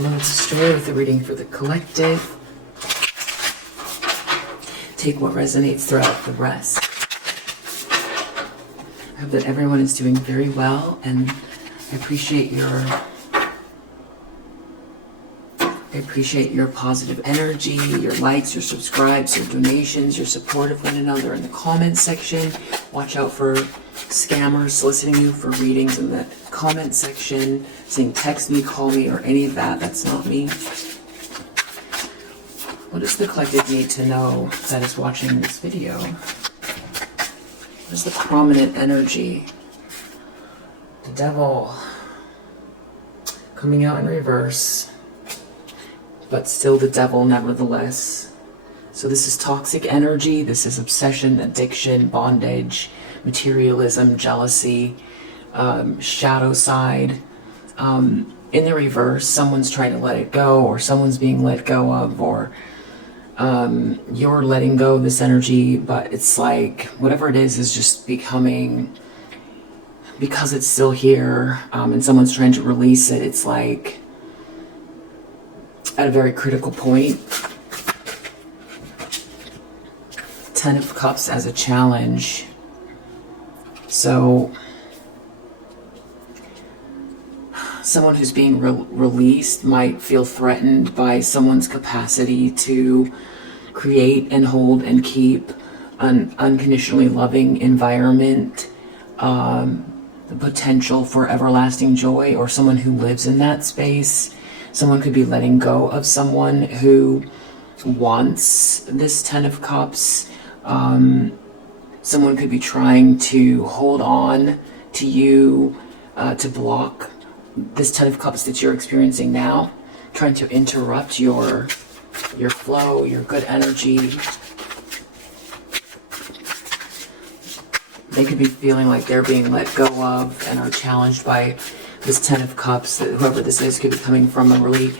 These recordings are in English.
Moments of story with the reading for the collective. Take what resonates, throw out the rest. I hope that everyone is doing very well, and I appreciate your positive energy, your likes, your subscribes, your donations, your support of one another in the comments section. Watch out for scammers soliciting you for readings in the comment section, saying text me, call me, or any of that. That's not me. What does the collective need to know that is watching this video? What is the prominent energy? The devil coming out in reverse, but still the devil nevertheless. So this is toxic energy. This is obsession, addiction, bondage, materialism, jealousy, shadow side. In the reverse, someone's trying to let it go, or someone's being let go of, or you're letting go of this energy, but it's like whatever it is just becoming, because it's still here, and someone's trying to release it. It's like at a very critical point. 10 of Cups as a challenge. So someone who's being released might feel threatened by someone's capacity to create and hold and keep an unconditionally loving environment, the potential for everlasting joy, or someone who lives in that space. Someone could be letting go of someone who wants this 10 of Cups. Someone could be trying to hold on to you, to block this 10 of Cups that you're experiencing now, trying to interrupt your flow, your good energy. They could be feeling like they're being let go of and are challenged by this 10 of Cups. That whoever this is could be coming from a really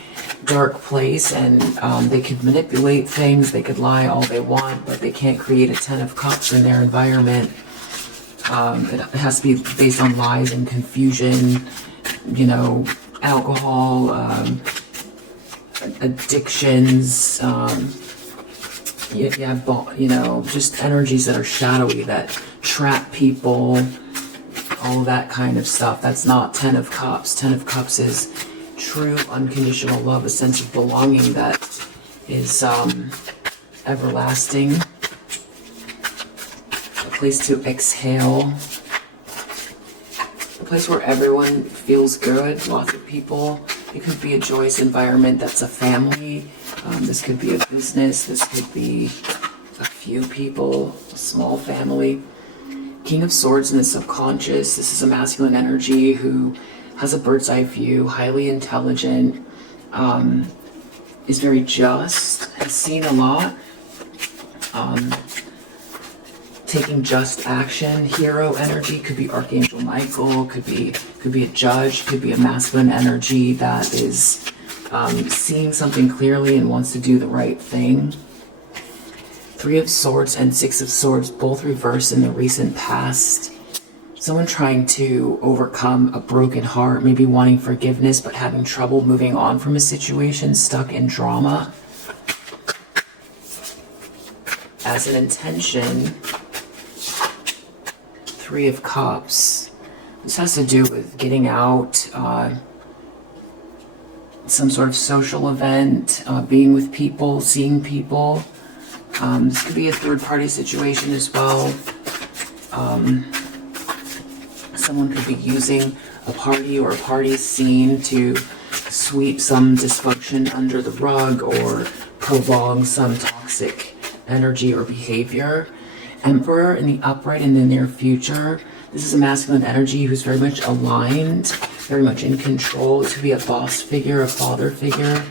dark place, and they could manipulate things, they could lie all they want, but they can't create a 10 of Cups in their environment. It has to be based on lies and confusion, you know, alcohol, addictions, you know, just energies that are shadowy, that trap people, all that kind of stuff. That's not 10 of Cups. 10 of Cups is true unconditional love, a sense of belonging that is everlasting, a place to exhale, a place where everyone feels good, lots of people. It could be a joyous environment that's a family. This could be a business. This could be a few people, a small family. King of Swords in the subconscious. This is a masculine energy who has a bird's eye view, highly intelligent, is very just, has seen a lot, taking just action. Hero energy could be Archangel Michael, could be a judge, could be a masculine energy that is seeing something clearly and wants to do the right thing. 3 of Swords and 6 of Swords, both reversed in the recent past. Someone trying to overcome a broken heart, maybe wanting forgiveness, but having trouble moving on from a situation, stuck in drama. As an intention, 3 of Cups. This has to do with getting out, some sort of social event, being with people, seeing people. This could be a third-party situation as well. Someone could be using a party or a party scene to sweep some dysfunction under the rug or prolong some toxic energy or behavior. Emperor in the upright in the near future. This is a masculine energy who's very much aligned, very much in control. It could be a boss figure, a father figure,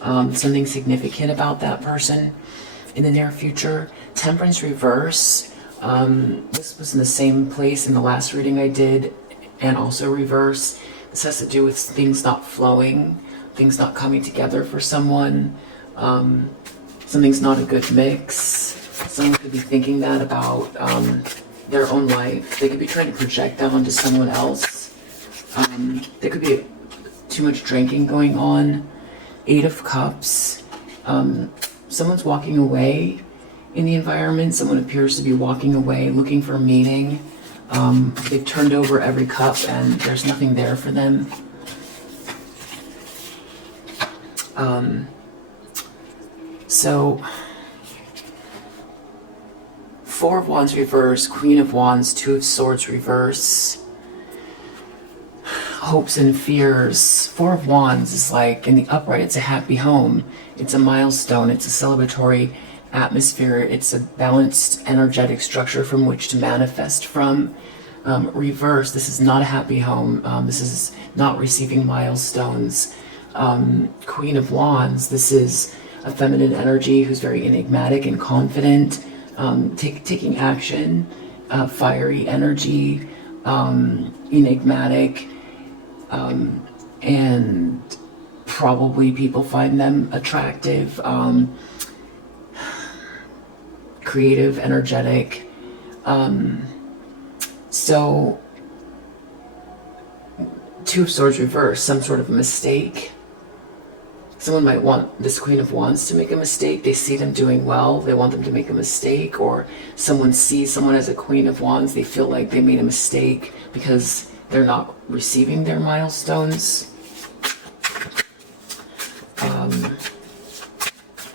something significant about that person in the near future. Temperance reverse. This was in the same place in the last reading I did, and also reverse. This has to do with things not flowing, things not coming together for someone. Something's not a good mix. Someone could be thinking that about their own life. They could be trying to project that onto someone else. There could be too much drinking going on. Eight of Cups. Someone's walking away in the environment. Someone appears to be walking away, looking for meaning. They've turned over every cup and there's nothing there for them. So, Four of Wands reverse, Queen of Wands, Two of Swords reverse, hopes and fears. Four of Wands is like, in the upright, it's a happy home. It's a milestone. It's a celebratory atmosphere. It's a balanced, energetic structure from which to manifest from. Reverse, this is not a happy home. This is not receiving milestones. Queen of Wands, this is a feminine energy who's very enigmatic and confident, taking action, fiery energy, enigmatic, and probably people find them attractive, creative, energetic. So, Two of Swords reverse, some sort of mistake. Someone might want this Queen of Wands to make a mistake. They see them doing well. They want them to make a mistake. Or someone sees someone as a Queen of Wands. They feel like they made a mistake because they're not receiving their milestones.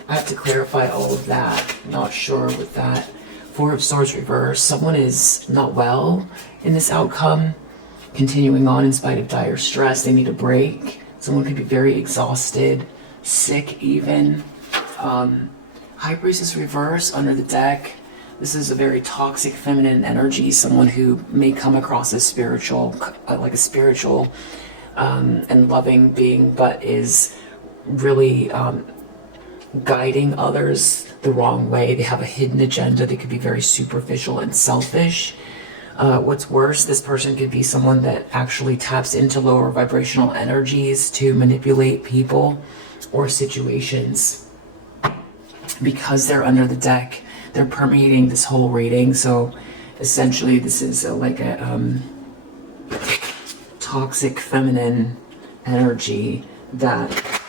I have to clarify all of that. Not sure with that. Four of Swords reverse. Someone is not well in this outcome. Continuing on in spite of dire stress. They need a break. Someone could be very exhausted, sick even. High Priestess reverse under the deck. This is a very toxic feminine energy. Someone who may come across as spiritual, like a spiritual and loving being, but is really guiding others the wrong way. They have a hidden agenda. They could be very superficial and selfish. What's worse, this person could be someone that actually taps into lower vibrational energies to manipulate people or situations. Because they're under the deck, they're permeating this whole reading. So essentially this is like a toxic feminine energy that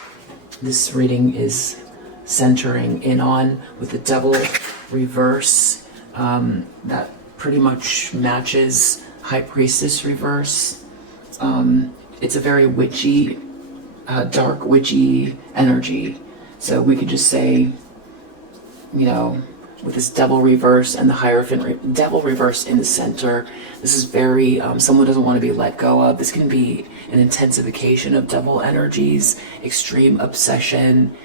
this reading is centering in on, with the Devil reverse. That pretty much matches High Priestess reverse. It's a very witchy, dark witchy energy. So we could just say, you know, with this Devil reverse and the Hierophant Devil reverse in the center, this is very, someone doesn't want to be let go of. This can be an intensification of Devil energies, extreme obsession,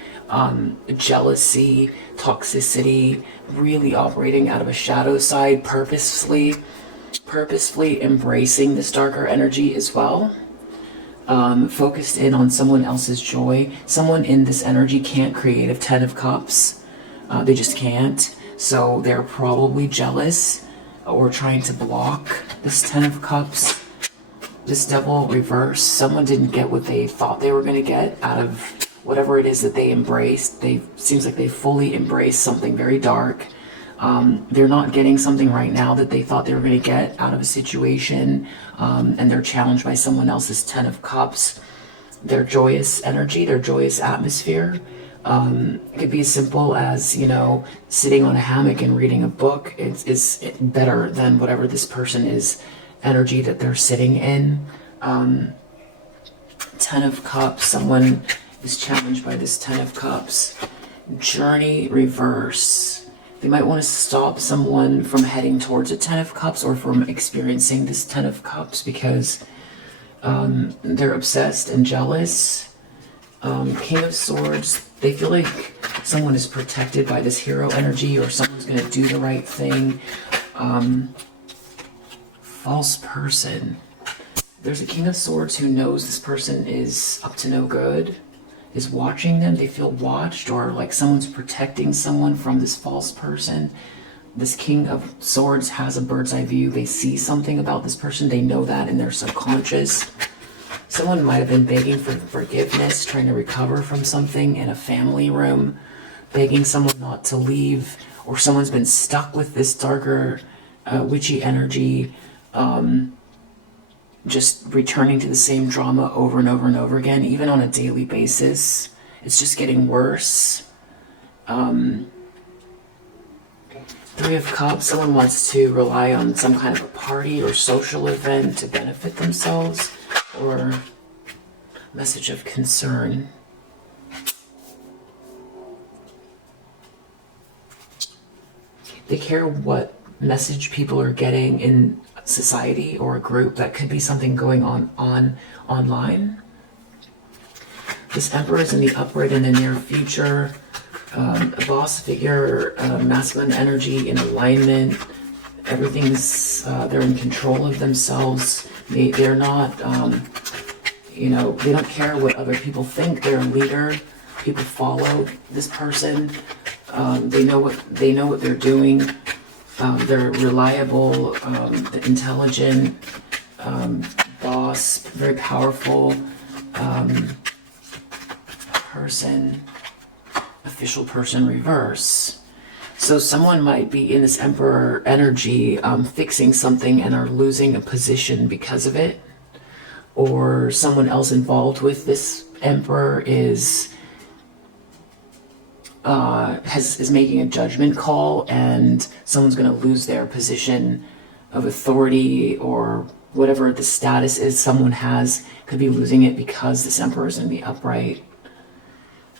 jealousy, toxicity, really operating out of a shadow side, purposefully embracing this darker energy as well. Focused in on someone else's joy. Someone in this energy can't create a 10 of Cups. They just can't. So they're probably jealous or trying to block this 10 of Cups. This Devil reverse, someone didn't get what they thought they were going to get out of whatever it is that they embraced. Seems like they fully embraced something very dark. They're not getting something right now that they thought they were going to get out of a situation, and they're challenged by someone else's 10 of Cups. Their joyous energy, their joyous atmosphere. It could be as simple as, you know, sitting on a hammock and reading a book. It's better than whatever this person is, energy that they're sitting in. 10 of Cups, someone is challenged by this 10 of Cups. Journey reverse. They might want to stop someone from heading towards a 10 of Cups or from experiencing this 10 of Cups because they're obsessed and jealous. King of Swords, they feel like someone is protected by this hero energy or someone's going to do the right thing. False person. There's a King of Swords who knows this person is up to no good, is watching them. They feel watched, or like someone's protecting someone from this false person. This King of Swords has a bird's eye view. They see something about this person. They know that in their subconscious. Someone might have been begging for forgiveness, trying to recover from something in a family room, begging someone not to leave, or someone's been stuck with this darker, witchy energy, just returning to the same drama over and over and over again, even on a daily basis. it's just getting worse. Three of Cups, someone wants to rely on some kind of a party or social event to benefit themselves, or message of concern. They care what message people are getting in society or a group. That could be something going on online. This Emperor is in the upright in the near future. A boss figure, masculine energy in alignment. Everything's, they're in control of themselves. They're not, you know, they don't care what other people think. They're a leader. People follow this person. They know what they're doing. They're reliable, intelligent, boss, very powerful person. Official person reverse. So someone might be in this Emperor energy fixing something and are losing a position because of it. Or someone else involved with this Emperor is making a judgment call, and someone's going to lose their position of authority, or whatever the status is someone has could be losing it because this Emperor is in the upright.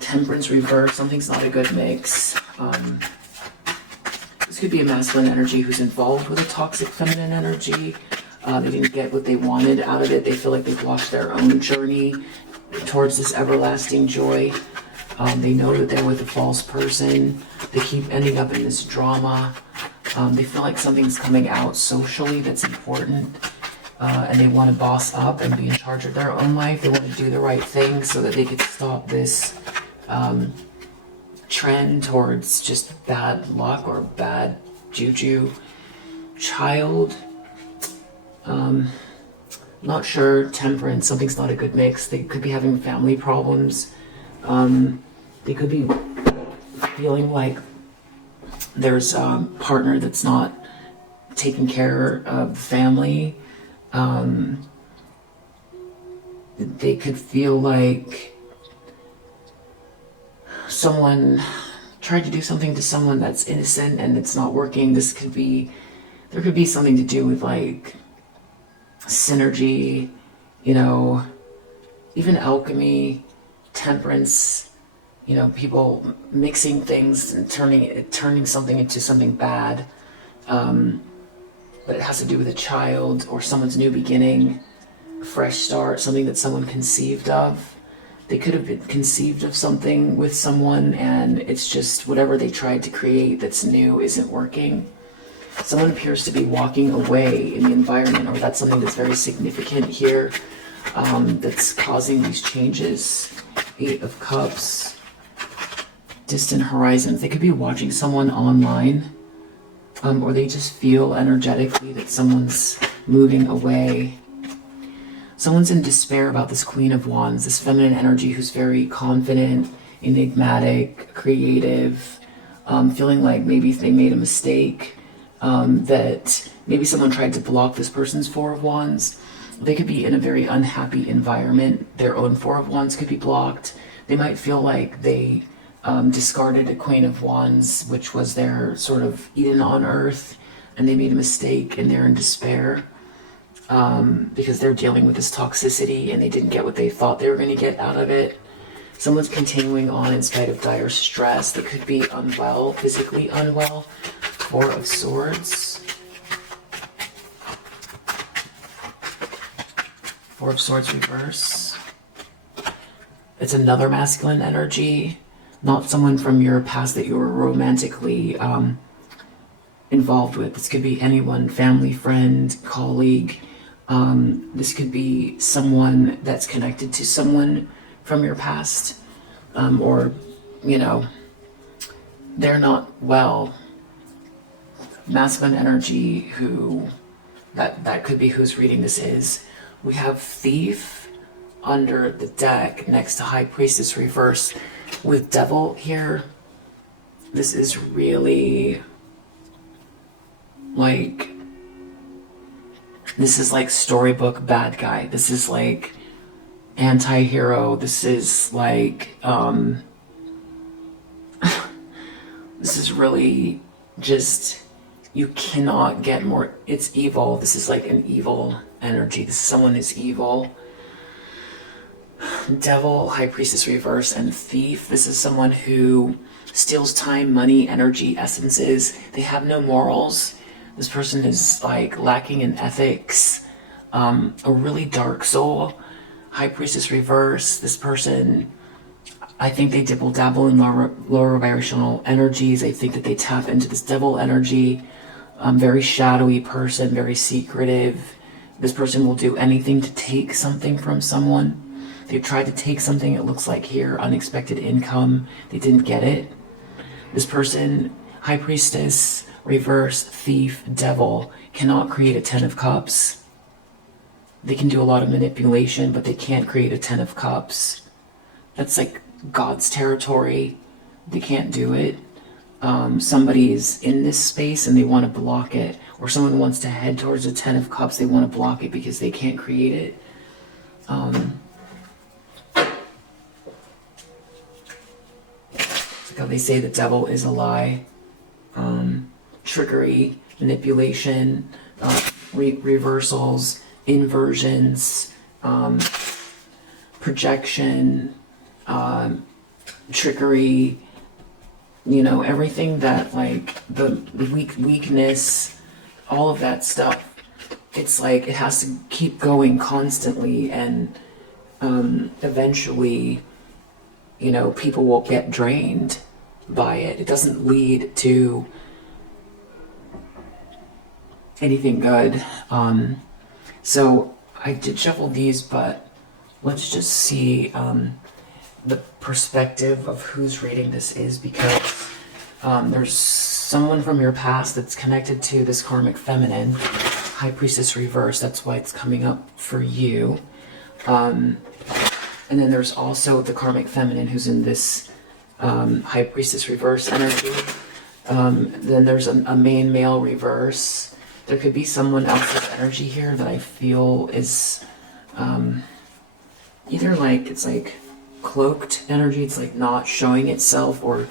Temperance reverse, something's not a good mix. This could be a masculine energy who's involved with a toxic feminine energy. They didn't get what they wanted out of it. They feel like they've lost their own journey towards this everlasting joy. They know that they're with a false person. They keep ending up in this drama. They feel like something's coming out socially that's important. And they want to boss up and be in charge of their own life. They want to do the right thing so that they could stop this trend towards just bad luck or bad juju. Child, not sure. Temperance, something's not a good mix. They could be having family problems. They could be feeling like there's a partner that's not taking care of the family. They could feel like someone tried to do something to someone that's innocent and it's not working. There could be something to do with like synergy, you know, even alchemy, temperance, you know, people mixing things and turning something into something bad. But it has to do with a child or someone's new beginning, a fresh start, something that someone conceived of. They could have been conceived of something with someone, and it's just whatever they tried to create that's new isn't working. Someone appears to be walking away in the environment, or that's something that's very significant here, that's causing these changes. Eight of Cups, distant horizons. They could be watching someone online, or they just feel energetically that someone's moving away. Someone's in despair about this Queen of Wands, this feminine energy who's very confident, enigmatic, creative, feeling like maybe they made a mistake, that maybe someone tried to block this person's Four of Wands. They could be in a very unhappy environment. Their own Four of Wands could be blocked. They might feel like they discarded a Queen of Wands, which was their sort of Eden on Earth, and they made a mistake and they're in despair. Because they're dealing with this toxicity and they didn't get what they thought they were going to get out of it. Someone's continuing on in spite of dire stress. They could be unwell, physically unwell. Four of Swords. Four of Swords reverse. It's another masculine energy, not someone from your past that you were romantically involved with. This could be anyone, family, friend, colleague. This could be someone that's connected to someone from your past, or, you know, they're not well. Masculine energy, who, that could be whose reading this is. We have Thief under the deck next to High Priestess reverse with Devil here. This is really like, this is like storybook bad guy. This is like anti-hero. This is like, this is really just, you cannot get more, it's evil. This is like an evil energy. This is someone who's evil. Devil, High Priestess reverse, and Thief. This is someone who steals time, money, energy, essences. They have no morals. This person is like lacking in ethics. A really dark soul. High Priestess reverse. This person, I think they dibble dabble in lower vibrational energies. I think that they tap into this devil energy. Very shadowy person, very secretive. This person will do anything to take something from someone. They've tried to take something, it looks like here, unexpected income. They didn't get it. This person, High Priestess, reverse, Thief, Devil, cannot create a 10 of Cups. They can do a lot of manipulation, but they can't create a 10 of Cups. That's like God's territory. They can't do it. Somebody's in this space and they want to block it. Or someone wants to head towards a 10 of Cups, they want to block it because they can't create it. How they say the devil is a lie. Trickery, manipulation, reversals, inversions, projection, trickery, you know, everything that, like, the weakness, all of that stuff. It's like it has to keep going constantly, and eventually, you know, people will get drained by it. It doesn't lead to anything good. So I did shuffle these, but let's just see the perspective of whose reading this is, because there's someone from your past that's connected to this karmic feminine, High Priestess reverse. That's why it's coming up for you. And then there's also the karmic feminine who's in this High Priestess reverse energy. Then there's a main male reverse. There could be someone else's energy here that I feel is either like, it's like cloaked energy, it's like not showing itself, or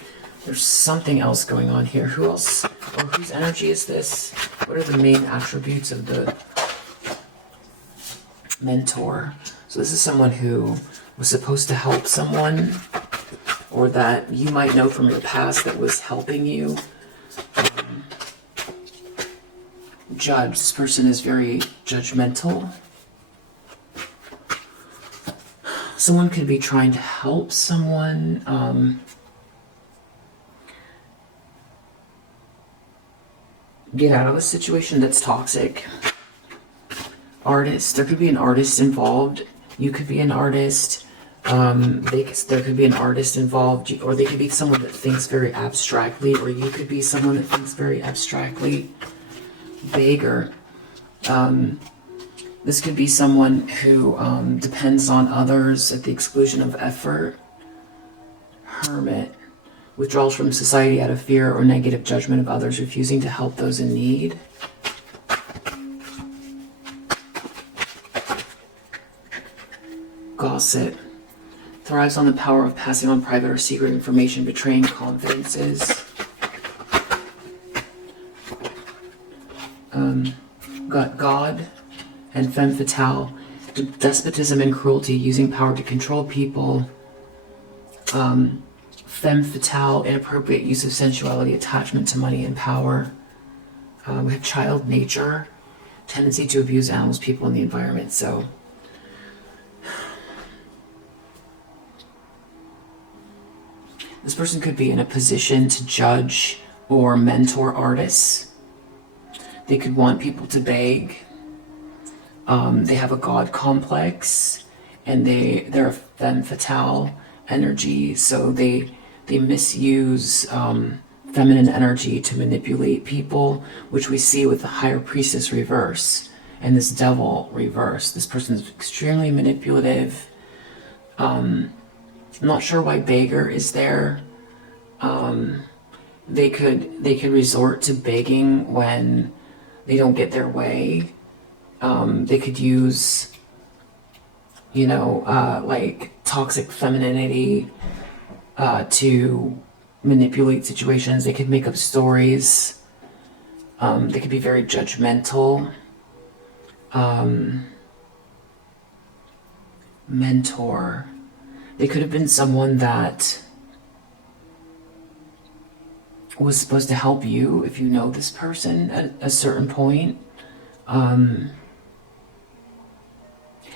there's something else going on here. Who else, or whose energy is this? What are the main attributes of the mentor? So this is someone who was supposed to help someone, or that you might know from your past that was helping you. Judge. This person is very judgmental. Someone could be trying to help someone get out of a situation that's toxic. Artist. There could be an artist involved. You could be an artist. There could be an artist involved, or they could be someone that thinks very abstractly, or you could be someone that thinks very abstractly. Beggar. This could be someone who depends on others at the exclusion of effort. Hermit. Withdraws from society out of fear or negative judgment of others, refusing to help those in need. Gossip. Thrives on the power of passing on private or secret information, betraying confidences. Got God and femme fatale. Despotism and cruelty, using power to control people. Femme fatale, inappropriate use of sensuality, attachment to money and power. We have child nature, tendency to abuse animals, people, and the environment. So this person could be in a position to judge or mentor artists. They could want people to beg. They have a God complex, and they're a femme fatale energy, so they misuse feminine energy to manipulate people, which we see with the Higher Priestess reverse and this Devil reverse. This person is extremely manipulative. I'm not sure why beggar is there. They could resort to begging when they don't get their way. They could use you know, like toxic femininity, to manipulate situations. They could make up stories. They could be very judgmental. Mentor. They could have been someone that was supposed to help you if you know this person at a certain point.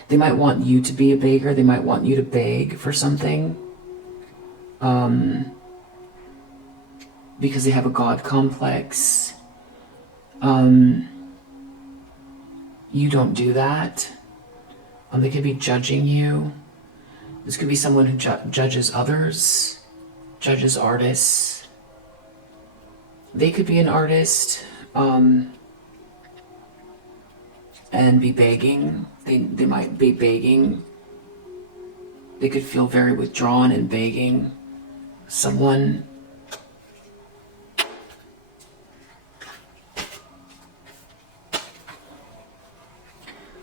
They might want you to be a beggar. They might want you to beg for something. Because they have a God complex. You don't do that. They could be judging you. This could be someone who judges others, judges artists. They could be an artist, and be begging. They might be begging. They could feel very withdrawn and begging someone.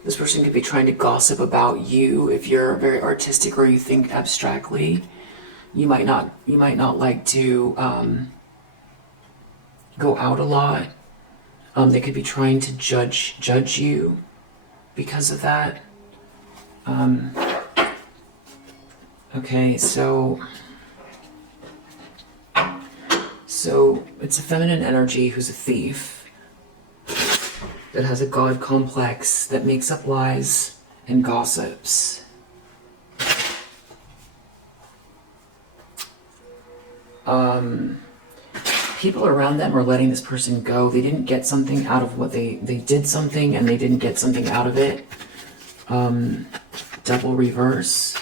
This person could be trying to gossip about you if you're very artistic or you think abstractly. You might not like to go out a lot. They could be trying to judge you because of that. Okay, so it's a feminine energy who's a thief, that has a God complex, that makes up lies and gossips. People around them are letting this person go. They didn't get something out of what they did something and they didn't get something out of it. Double reverse.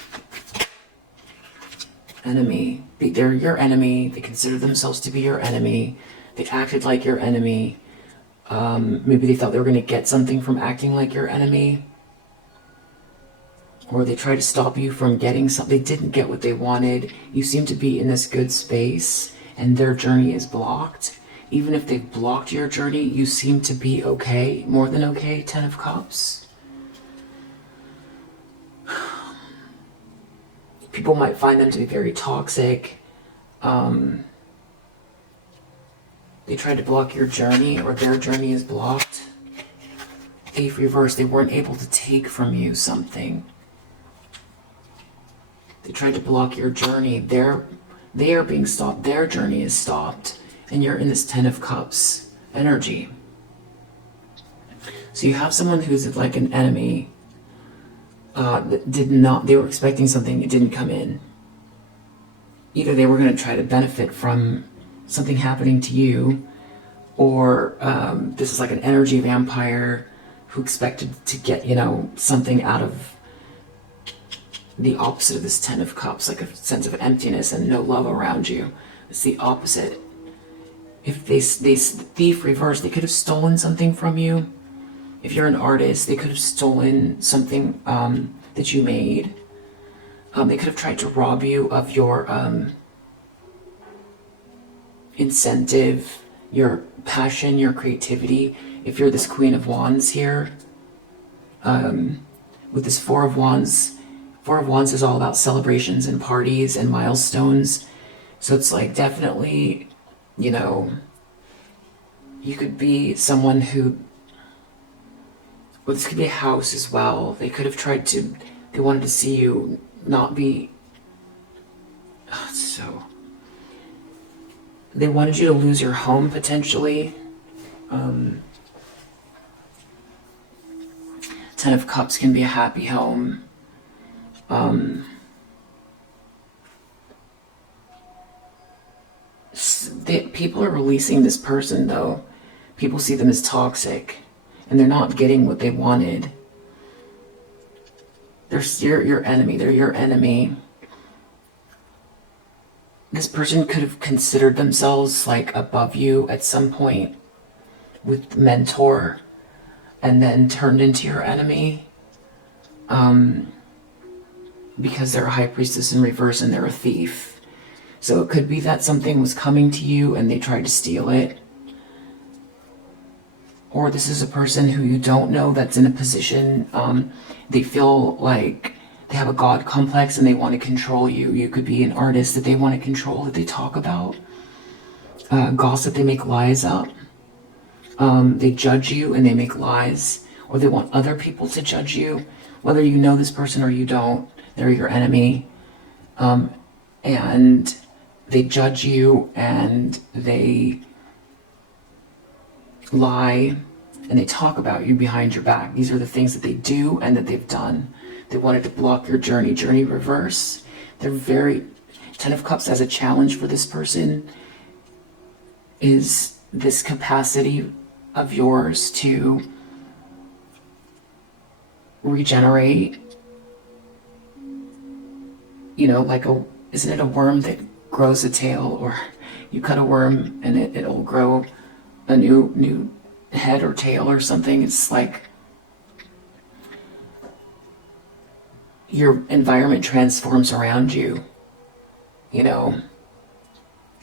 Enemy. They're your enemy. They consider themselves to be your enemy. They acted like your enemy. Maybe they thought they were going to get something from acting like your enemy. Or they tried to stop you from getting something. They didn't get what they wanted. You seem to be in this good space and their journey is blocked. Even if they've blocked your journey, you seem to be okay. More than okay. 10 of Cups. People might find them to be very toxic. They tried to block your journey, or their journey is blocked. Thief reverse. They weren't able to take from you something. They tried to block your journey. They are being stopped. Their journey is stopped. And you're in this 10 of Cups energy. So you have someone who's like an enemy. They were expecting something, it didn't come in. Either they were going to try to benefit from something happening to you, or this is like an energy vampire who expected to get, something out of the opposite of this 10 of Cups, like a sense of emptiness and no love around you. It's the opposite. If they thief reverse, they could have stolen something from you. If you're an artist, they could have stolen something that you made. They could have tried to rob you of your incentive, your passion, your creativity. If you're this Queen of Wands here, with this Four of Wands is all about celebrations and parties and milestones. So it's like definitely, you could be someone who, well, this could be a house as well. They could have they wanted to see you not be, they wanted you to lose your home potentially. 10 of Cups can be a happy home. People are releasing this person though. People see them as toxic and they're not getting what they wanted. They're your enemy. They're your enemy. This person could have considered themselves like above you at some point with mentor, and then turned into your enemy. Because they're a high priestess in reverse and they're a thief. So it could be that something was coming to you and they tried to steal it. Or this is a person who you don't know that's in a position, they feel like they have a God complex and they want to control you. You could be an artist that they want to control, that they talk about. Gossip, they make lies up. They judge you and they make lies, or they want other people to judge you, whether you know this person or you don't. They're your enemy, and they judge you and they lie and they talk about you behind your back. These are the things that they do and that they've done. They wanted to block your journey. Journey reverse. They're very... Ten of Cups as a challenge for this person is this capacity of yours to regenerate. You know, like isn't it a worm that grows a tail? Or you cut a worm and it'll grow a new head or tail or something. It's like your environment transforms around you, you know.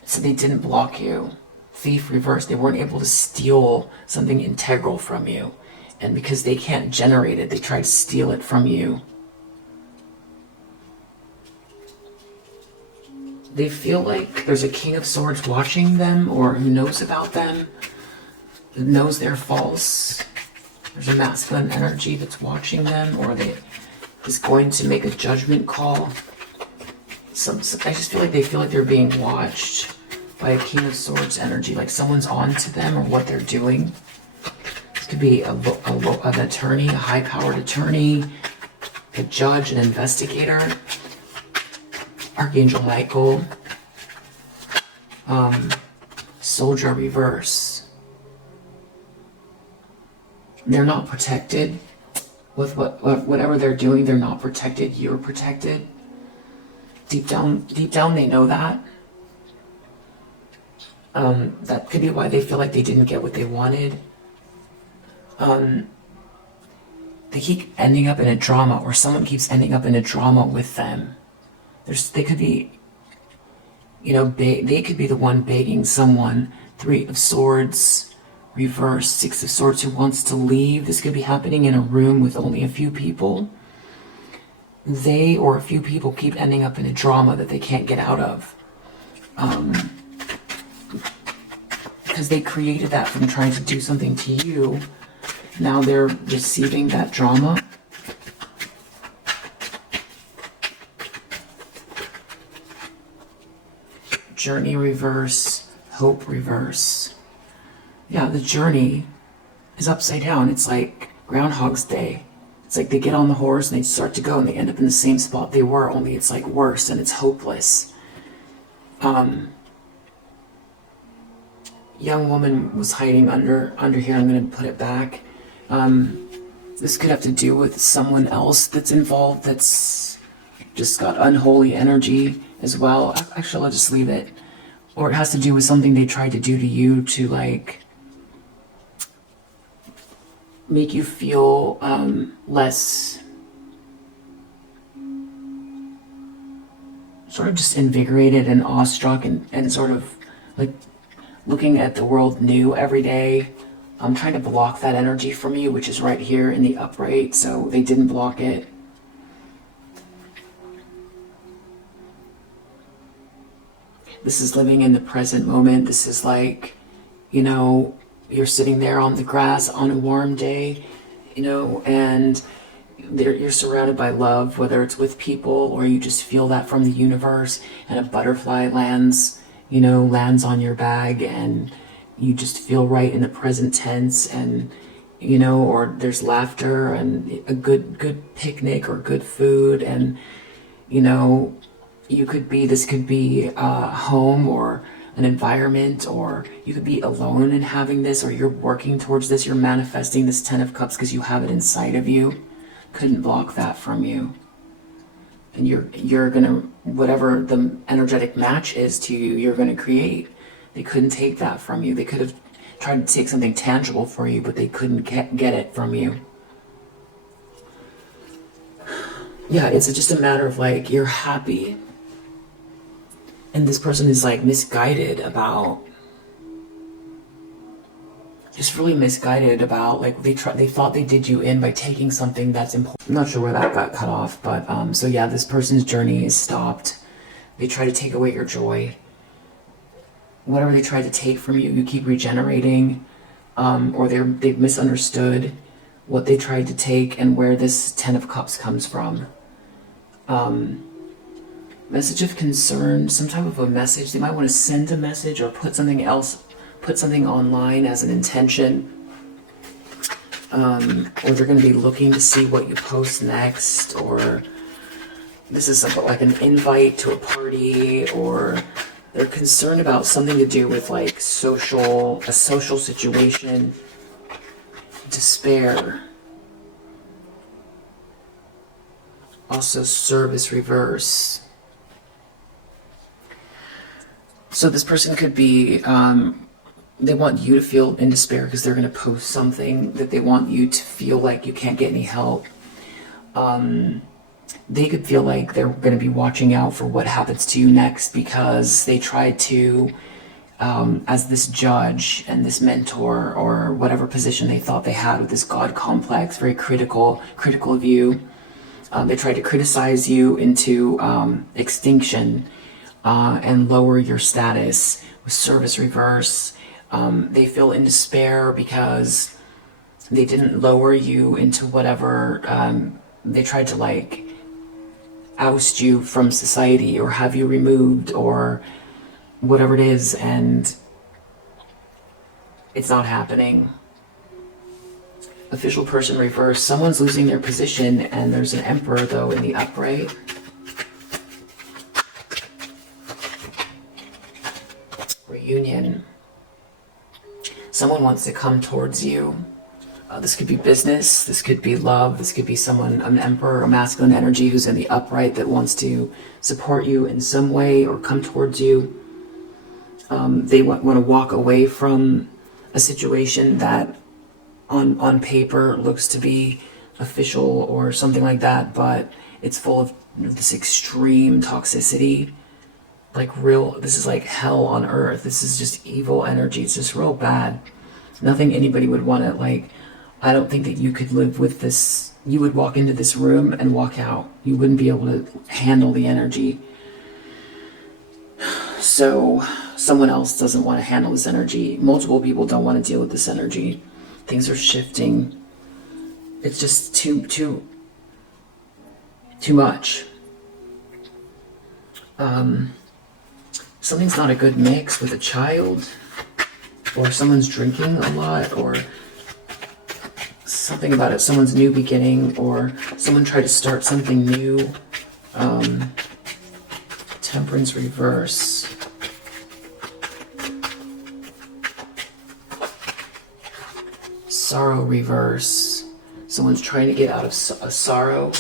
So they didn't block you. Thief reverse, they weren't able to steal something integral from you. And because they can't generate it, they try to steal it from you. They feel like there's a King of Swords watching them, or who knows about them, knows they're false. There's a masculine energy that's watching them, or they is going to make a judgment call. I just feel like they feel like they're being watched by a King of Swords energy, like someone's on to them or what they're doing. This could be an attorney, a high-powered attorney, a judge, an investigator, Archangel Michael, Soldier reverse. They're not protected. With whatever they're doing, they're not protected. You're protected. Deep down, they know that. That could be why they feel like they didn't get what they wanted. They keep ending up in a drama, or someone keeps ending up in a drama with them. They could be, you know, they could be the one begging someone. 3 of Swords, reverse, 6 of Swords, who wants to leave. This could be happening in a room with only a few people. They or a few people keep ending up in a drama that they can't get out of. Because they created that from trying to do something to you. Now they're receiving that drama. Journey reverse, hope reverse. Yeah, the journey is upside down. It's like Groundhog's Day. It's like they get on the horse and they start to go and they end up in the same spot they were, only it's like worse and it's hopeless. Young woman was hiding under here. I'm going to put it back. This could have to do with someone else that's involved that's just got unholy energy as well. Actually, I'll just leave it. Or it has to do with something they tried to do to you to like make you feel less sort of just invigorated and awestruck and sort of like looking at the world new every day. I'm trying to block that energy from you, which is right here in the upright, so they didn't block it. This is living in the present moment. This is like, you know, you're sitting there on the grass on a warm day, you know, and you're surrounded by love, whether it's with people or you just feel that from the universe, and a butterfly lands on your bag and you just feel right in the present tense, and, you know, or there's laughter and a good picnic or good food, and, you know, this could be a home or an environment, or you could be alone and having this, or you're working towards this, you're manifesting this 10 of Cups because you have it inside of you. Couldn't block that from you. And you're gonna, whatever the energetic match is to you, you're gonna create. They couldn't take that from you. They could have tried to take something tangible for you, but they couldn't get it from you. Yeah, it's just a matter of like, you're happy. And this person is like misguided about just really misguided about, like, they thought they did you in by taking something that's important. I'm not sure where that got cut off, but so yeah, this person's journey is stopped. They try to take away your joy. Whatever they tried to take from you, you keep regenerating, or they've misunderstood what they tried to take and where this Ten of Cups comes from. Message of concern, some type of a message. They might want to send a message or put something online as an intention. Or they're going to be looking to see what you post next, or this is like an invite to a party, or they're concerned about something to do with like a social situation. Despair. Also service reverse. So this person could be, they want you to feel in despair because they're going to post something that they want you to feel like you can't get any help. They could feel like they're going to be watching out for what happens to you next because they tried to, as this judge and this mentor or whatever position they thought they had with this God complex, very critical of you. They tried to criticize you into extinction and lower your status with service reverse. They feel in despair because they didn't lower you into whatever, they tried to like oust you from society or have you removed or whatever it is, and it's not happening. Official person reverse. Someone's losing their position, and there's an Emperor though in the upright. Reunion. Someone wants to come towards you. This could be business, this could be love, this could be someone, an Emperor, a masculine energy who's in the upright that wants to support you in some way or come towards you. They want to walk away from a situation that on paper looks to be official or something like that, but it's full of this extreme toxicity. Like this is like hell on earth. This is just evil energy. It's just real bad. Nothing anybody would want to, like, I don't think that you could live with this. You would walk into this room and walk out. You wouldn't be able to handle the energy. So someone else doesn't want to handle this energy. Multiple people don't want to deal with this energy. Things are shifting. It's just too much. Something's not a good mix with a child, or someone's drinking a lot, or something about it, someone's new beginning, or someone tried to start something new. Temperance reverse. Sorrow reverse. Someone's trying to get out of a sorrow.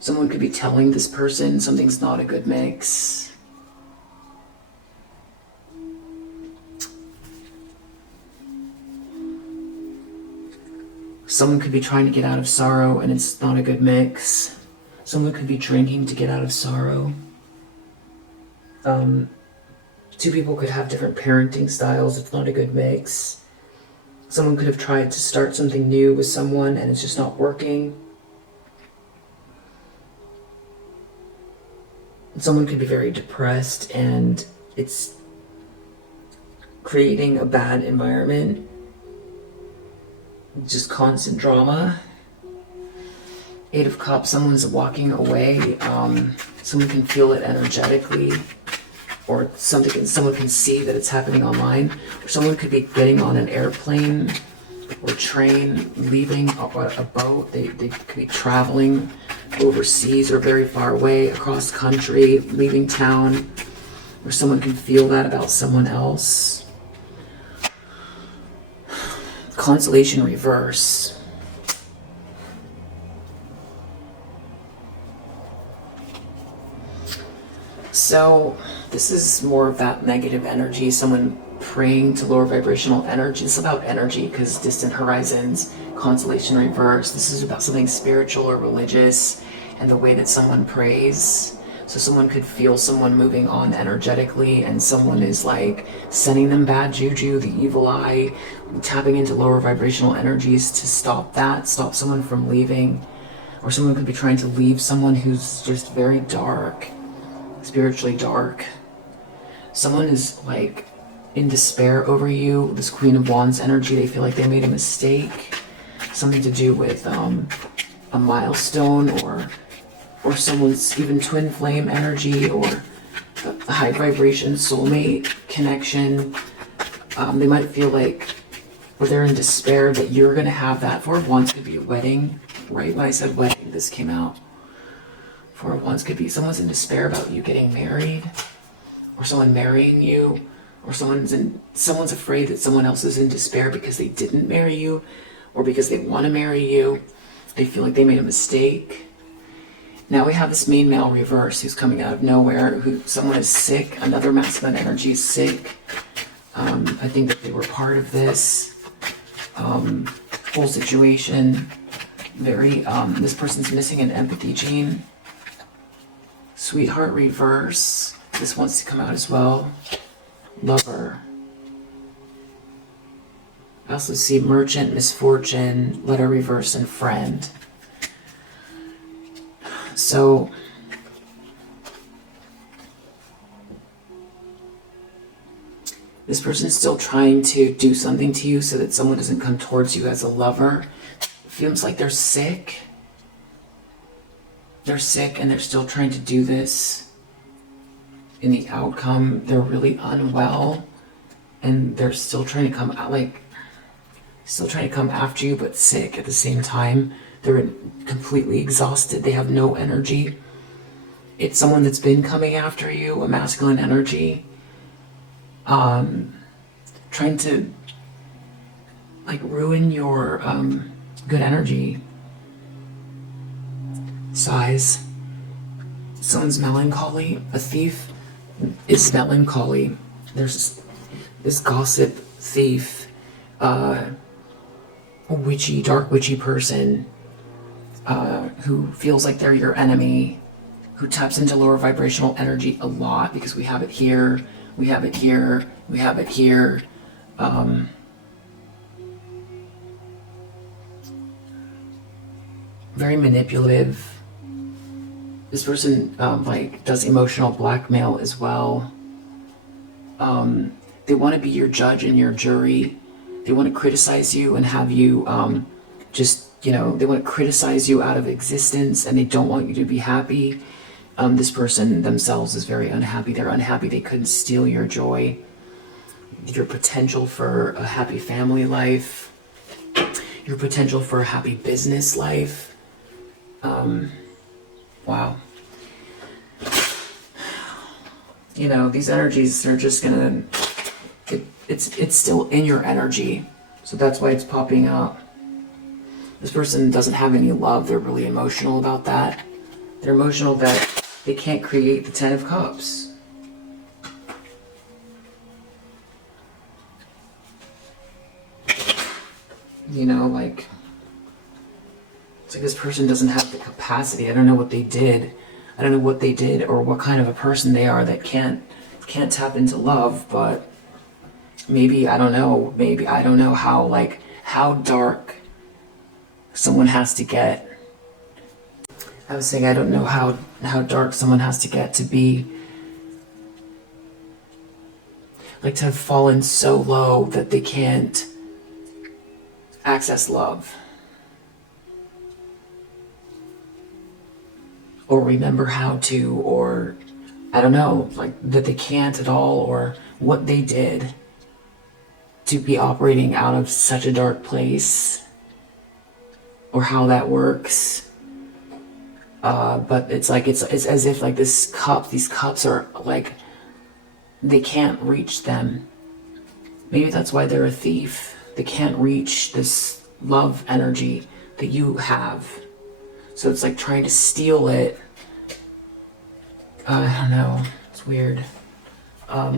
Someone could be telling this person something's not a good mix. Someone could be trying to get out of sorrow and it's not a good mix. Someone could be drinking to get out of sorrow. Two people could have different parenting styles. It's not a good mix. Someone could have tried to start something new with someone and it's just not working. Someone could be very depressed and it's creating a bad environment. Just constant drama. Eight of Cups, someone's walking away. Someone can feel it energetically, or someone can see that it's happening online. Or someone could be getting on an airplane or train, leaving a boat. They could be traveling overseas or very far away, across country, leaving town. Or someone can feel that about someone else. Constellation reverse. So this is more of that negative energy, someone praying to lower vibrational energy. It's about energy because distant horizons, constellation reverse. This is about something spiritual or religious and the way that someone prays. So someone could feel someone moving on energetically, and someone is like sending them bad juju, the evil eye, tapping into lower vibrational energies to stop that, stop someone from leaving. Or someone could be trying to leave someone who's just very dark, spiritually dark. Someone is like in despair over you. This Queen of Wands energy, they feel like they made a mistake. Something to do with a milestone, or someone's even twin flame energy, or a high vibration soulmate connection. They might feel like, or they're in despair that you're going to have that. Four of Wands could be a wedding, right? When I said wedding, this came out. Four of Wands could be someone's in despair about you getting married, or someone marrying you, or someone's afraid that someone else is in despair because they didn't marry you, or because they want to marry you. They feel like they made a mistake. Now we have this main male reverse who's coming out of nowhere, someone is sick, another masculine energy is sick. I think that they were part of this whole situation. This person's missing an empathy gene. Sweetheart reverse. This wants to come out as well. Lover. I also see merchant, misfortune, letter reverse, and friend. So this person's still trying to do something to you so that someone doesn't come towards you as a lover. It feels like they're sick. They're sick and they're still trying to do this. In the outcome, they're really unwell and they're still trying to come out, still trying to come after you, but sick at the same time. They're completely exhausted. They have no energy. It's someone that's been coming after you, a masculine energy. Trying to ruin your good energy. Size. Someone's melancholy. A thief is melancholy. There's this gossip thief, witchy, dark witchy person who feels like they're your enemy, who taps into lower vibrational energy a lot, because we have it here, we have it here, we have it here. Very manipulative. This person does emotional blackmail as well. They want to be your judge and your jury. They want to criticize you and have you they want to criticize you out of existence, and they don't want you to be happy. This person themselves is very unhappy. They're unhappy they couldn't steal your joy, your potential for a happy family life, your potential for a happy business life. Wow. These energies are just gonna, it's still in your energy. So that's why it's popping up. This person doesn't have any love. They're really emotional about that. They're emotional that they can't create the 10 of Cups. It's like this person doesn't have the capacity. I don't know what they did. I don't know what they did or what kind of a person they are that can't tap into love, but maybe, I don't know how dark someone has to get. I was saying I don't know how dark someone has to get to be, to have fallen so low that they can't access love. Or remember how to, or I don't know, that they can't at all, or what they did to be operating out of such a dark place, or how that works. But it's as if these cups are they can't reach them. Maybe that's why they're a thief. They can't reach this love energy that you have. So it's like trying to steal it. I don't know. It's weird.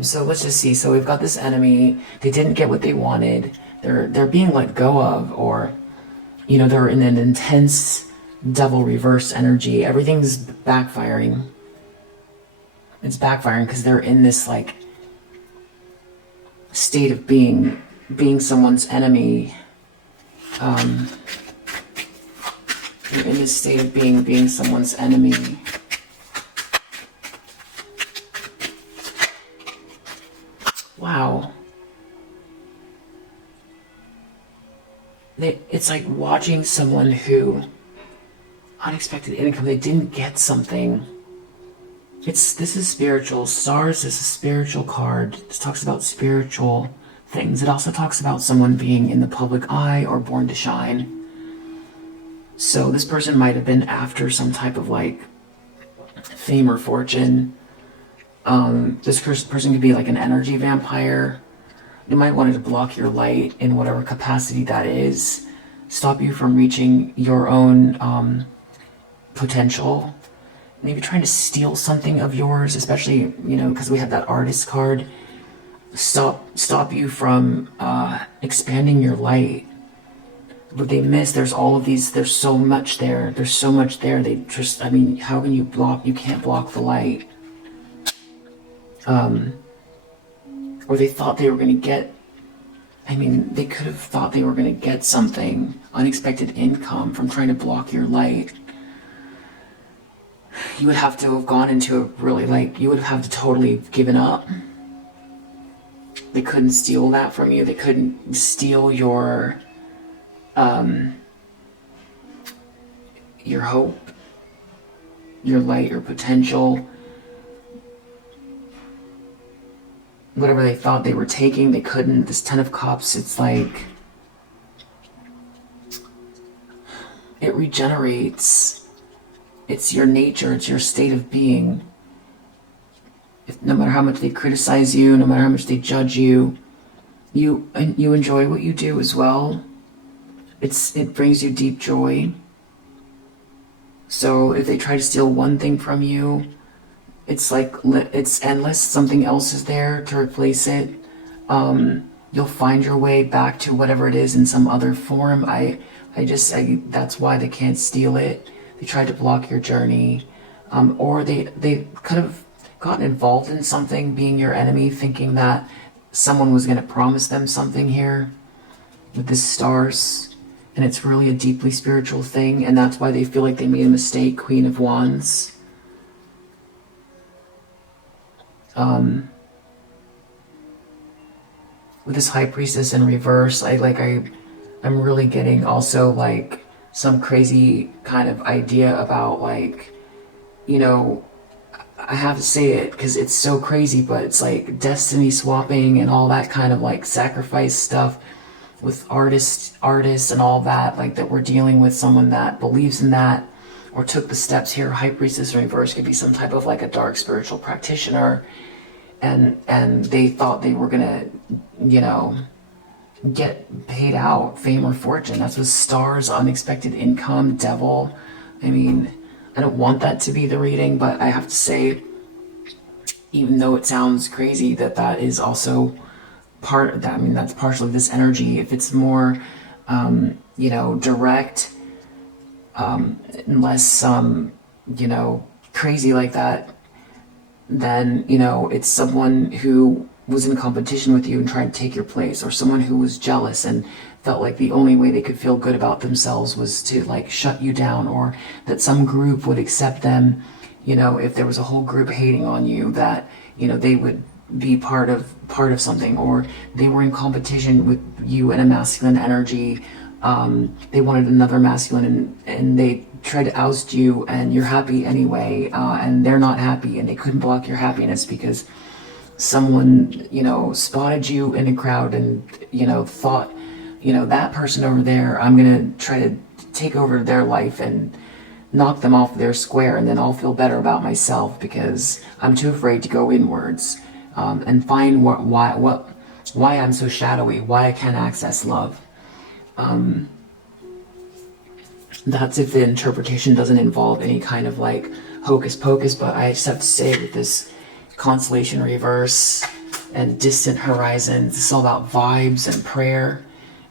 So let's just see. So we've got this enemy. They didn't get what they wanted. They're being let go of, or they're in an intense devil reverse energy. Everything's backfiring. it's backfiring because they're in this like state of being someone's enemy. You're in this state of being someone's enemy. Wow. It's like watching someone who, unexpected income, they didn't get something. This is spiritual. Stars is a spiritual card. This talks about spiritual things. It also talks about someone being in the public eye or born to shine. So this person might have been after some type of like fame or fortune. This person could be like an energy vampire. You might want to block your light in whatever capacity that is. Stop you from reaching your own potential. Maybe trying to steal something of yours, especially, because we have that artist card. Stop you from expanding your light. But they miss, there's all of these, there's so much there. There's so much there. They just, how can you block? You can't block the light. Or they thought they were going to get, they could have thought they were going to get something, unexpected income from trying to block your light. You would have to have gone into a really, you would have to totally given up. They couldn't steal that from you. They couldn't steal your hope, your light, your potential. Whatever they thought they were taking, they couldn't. This Ten of Cups, it's like, it regenerates. It's your nature, it's your state of being. No matter how much they criticize you, no matter how much they judge you, you enjoy what you do as well. It brings you deep joy. So if they try to steal one thing from you, it's like, it's endless. Something else is there to replace it. You'll find your way back to whatever it is in some other form. That's why they can't steal it. They tried to block your journey. Or they could have gotten involved in something, being your enemy, thinking that someone was going to promise them something here with the stars. And it's really a deeply spiritual thing. And that's why they feel like they made a mistake. Queen of Wands. With this High Priestess in reverse, I'm really getting also like some crazy kind of idea about I have to say it because it's so crazy, but it's like destiny swapping and all that kind of like sacrifice stuff with artists and all that, that we're dealing with someone that believes in that or took the steps here. High Priestess in reverse could be some type of a dark spiritual practitioner, and they thought they were gonna, get paid out, fame or fortune. That's with stars, unexpected income, devil. I don't want that to be the reading, but I have to say, even though it sounds crazy, that is also part of that. That's partially this energy. If it's more, direct, and less, crazy like that, then, it's someone who was in competition with you and tried to take your place, or someone who was jealous and felt like the only way they could feel good about themselves was to shut you down, or that some group would accept them, if there was a whole group hating on you, that, they would be part of something, or they were in competition with you in a masculine energy. They wanted another masculine, and they tried to oust you, and you're happy anyway, and they're not happy, and they couldn't block your happiness because someone, spotted you in a crowd and, thought, that person over there, I'm going to try to take over their life and knock them off their square, and then I'll feel better about myself because I'm too afraid to go inwards, and find why I'm so shadowy, why I can't access love. That's if the interpretation doesn't involve any kind of hocus pocus, but I just have to say with this Constellation reverse and distant horizons, this is all about vibes and prayer.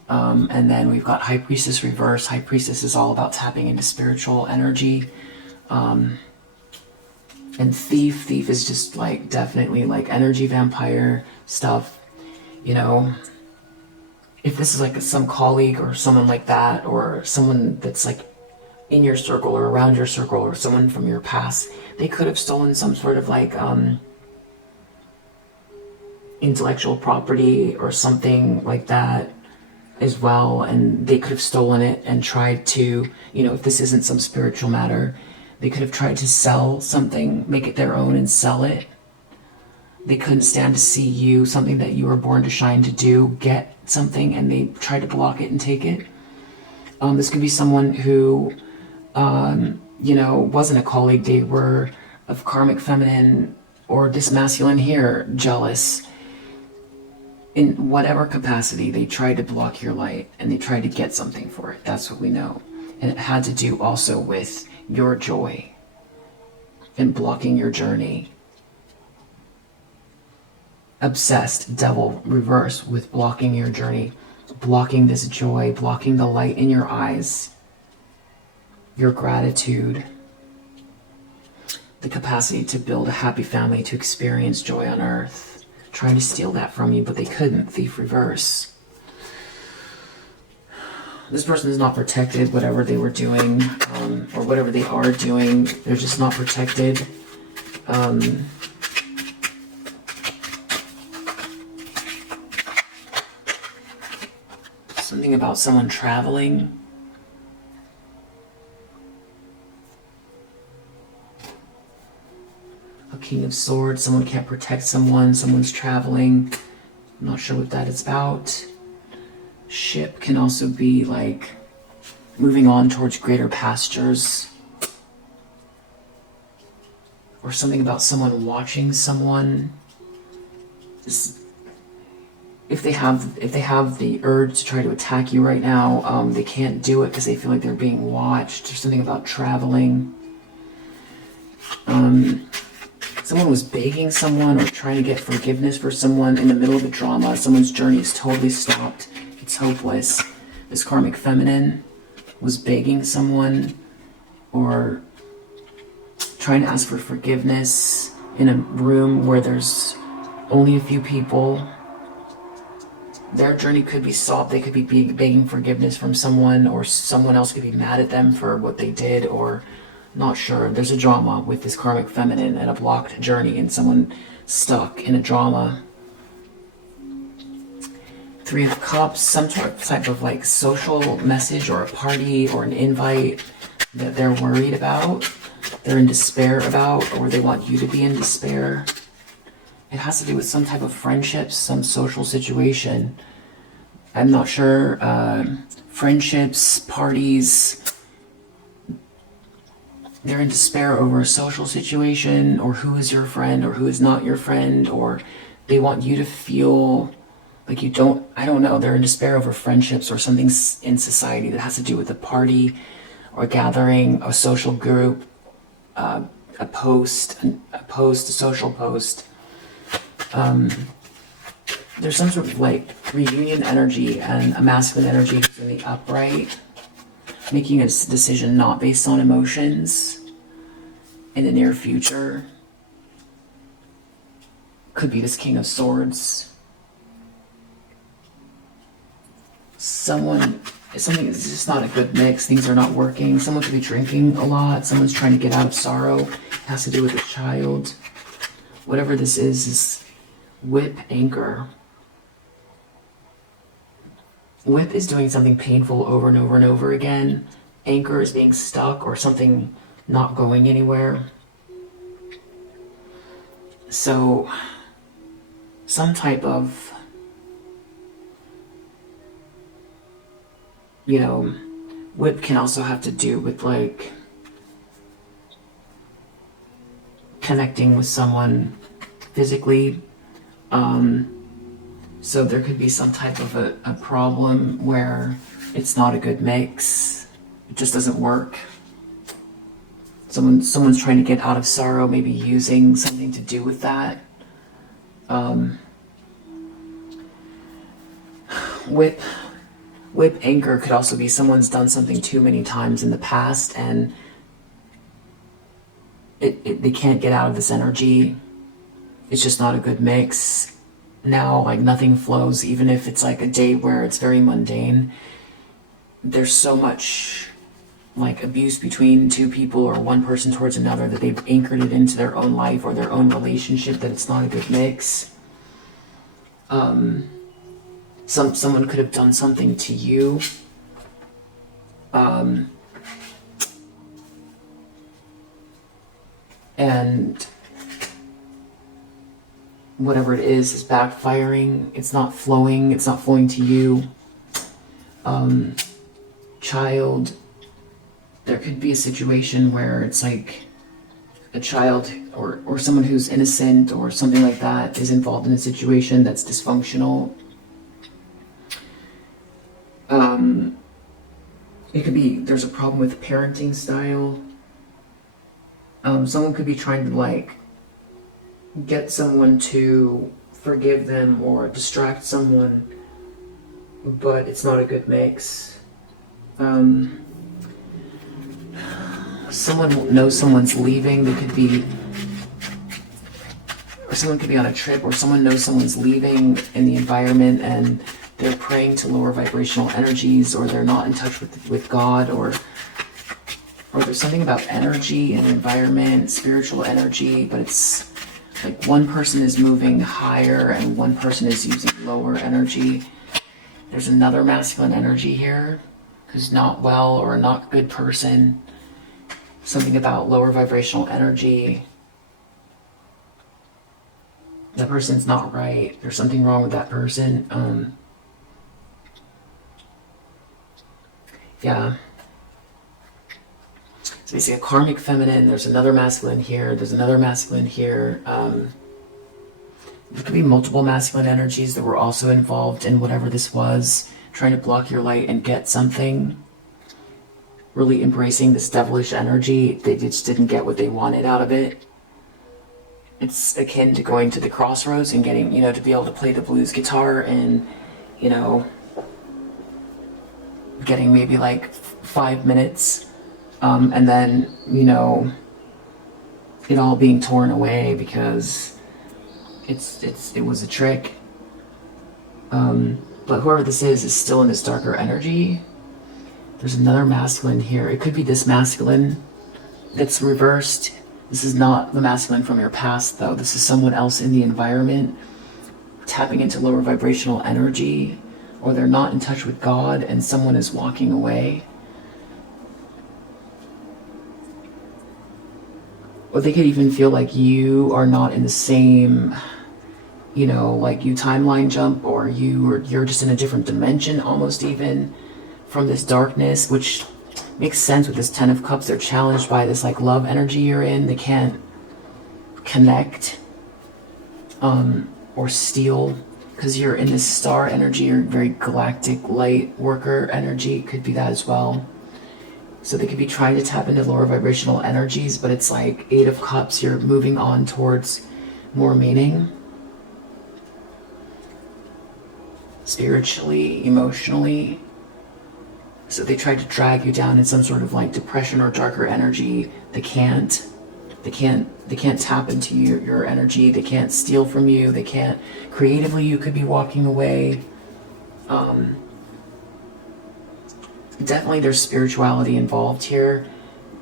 And then we've got High Priestess reverse. High Priestess is all about tapping into spiritual energy. And thief is just like definitely like energy vampire stuff, you know. If this is like some colleague or someone like that, or someone that's like in your circle or around your circle, or someone from your past, they could have stolen some sort of like intellectual property or something like that as well, and they could have stolen it and tried to, you know, if this isn't some spiritual matter, they could have tried to sell something, make it their own and sell it. They couldn't stand to see you, something that you were born to shine to do, get something, and they tried to block it and take it. This could be someone who, you know, wasn't a colleague. They were of karmic feminine or this masculine here, jealous. In whatever capacity, they tried to block your light and they tried to get something for it. That's what we know. And it had to do also with your joy and blocking your journey. Obsessed, devil, reverse with blocking your journey, blocking this joy, blocking the light in your eyes, your gratitude, the capacity to build a happy family, to experience joy on earth, trying to steal that from you, but they couldn't. Thief reverse. This person is not protected, whatever they were doing, or whatever they are doing, they're just not protected. Something about someone traveling. A King of Swords, someone can't protect someone, someone's traveling. I'm not sure what that is about. Ship can also be like moving on towards greater pastures. Or something about someone watching someone. If they have the urge to try to attack you right now, they can't do it because they feel like they're being watched. There's something about traveling. Someone was begging someone or trying to get forgiveness for someone in the middle of a drama. Someone's journey is totally stopped. It's hopeless. This karmic feminine was begging someone or trying to ask for forgiveness in a room where there's only a few people. Their journey could be stopped. They could be begging forgiveness from someone, or someone else could be mad at them for what they did, or not sure. There's a drama with this karmic feminine and a blocked journey and someone stuck in a drama. Three of Cups, some type of like social message or a party or an invite that they're worried about, they're in despair about, or they want you to be in despair. It has to do with some type of friendships, some social situation. I'm not sure. Friendships, parties. They're in despair over a social situation, or who is your friend or who is not your friend, or they want you to feel like you don't, I don't know. They're in despair over friendships or something in society that has to do with a party or a gathering, a social group, a social post. There's some sort of like reunion energy and a masculine energy who's in the upright, making a decision not based on emotions in the near future. Could be this King of Swords. Something is just not a good mix. Things are not working. Someone could be drinking a lot. Someone's trying to get out of sorrow. It has to do with a child. Whatever this is whip, anchor. Whip is doing something painful over and over and over again. Anchor is being stuck or something not going anywhere. So, some type of, you know, whip can also have to do with like connecting with someone physically. So there could be some type of a problem where it's not a good mix. It just doesn't work. Someone's trying to get out of sorrow, maybe using something to do with that. Whip anchor could also be someone's done something too many times in the past, and they can't get out of this energy. It's just not a good mix. Now, like, nothing flows, even if it's like a day where it's very mundane. There's so much like abuse between two people or one person towards another that they've anchored it into their own life or their own relationship that it's not a good mix. Someone could have done something to you. And whatever it is backfiring. It's not flowing. It's not flowing to you. Child, there could be a situation where it's like a child or someone who's innocent or something like that is involved in a situation that's dysfunctional. It could be there's a problem with parenting style. Someone could be trying to like get someone to forgive them or distract someone, but it's not a good mix. Someone knows someone's leaving. They could be, or someone could be on a trip, or someone knows someone's leaving in the environment and they're praying to lower vibrational energies, or they're not in touch with God, or there's something about energy and environment, spiritual energy, but it's like one person is moving higher and one person is using lower energy. There's another masculine energy here who's not well or a not good person. Something about lower vibrational energy. That person's not right. There's something wrong with that person. Yeah. So you see a karmic feminine, there's another masculine here, there's another masculine here. There could be multiple masculine energies that were also involved in whatever this was, trying to block your light and get something. Really embracing this devilish energy. They just didn't get what they wanted out of it. It's akin to going to the crossroads and getting, to be able to play the blues guitar and, getting maybe like 5 minutes, and then, it all being torn away because it was a trick. But whoever this is still in this darker energy. There's another masculine here. It could be this masculine that's reversed. This is not the masculine from your past, though. This is someone else in the environment tapping into lower vibrational energy, or they're not in touch with God and someone is walking away. Or they could even feel like you are not in the same, like you timeline jump, or you're just in a different dimension almost even from this darkness, which makes sense with this 10 of Cups. They're challenged by this like love energy you're in. They can't connect or steal because you're in this star energy. You're very galactic light worker energy. Could be that as well. So they could be trying to tap into lower vibrational energies, but it's like 8 of Cups. You're moving on towards more meaning. Spiritually, emotionally. So they tried to drag you down in some sort of like depression or darker energy. They can't tap into your energy. They can't steal from you. They can't. Creatively, you could be walking away. Definitely there's spirituality involved here.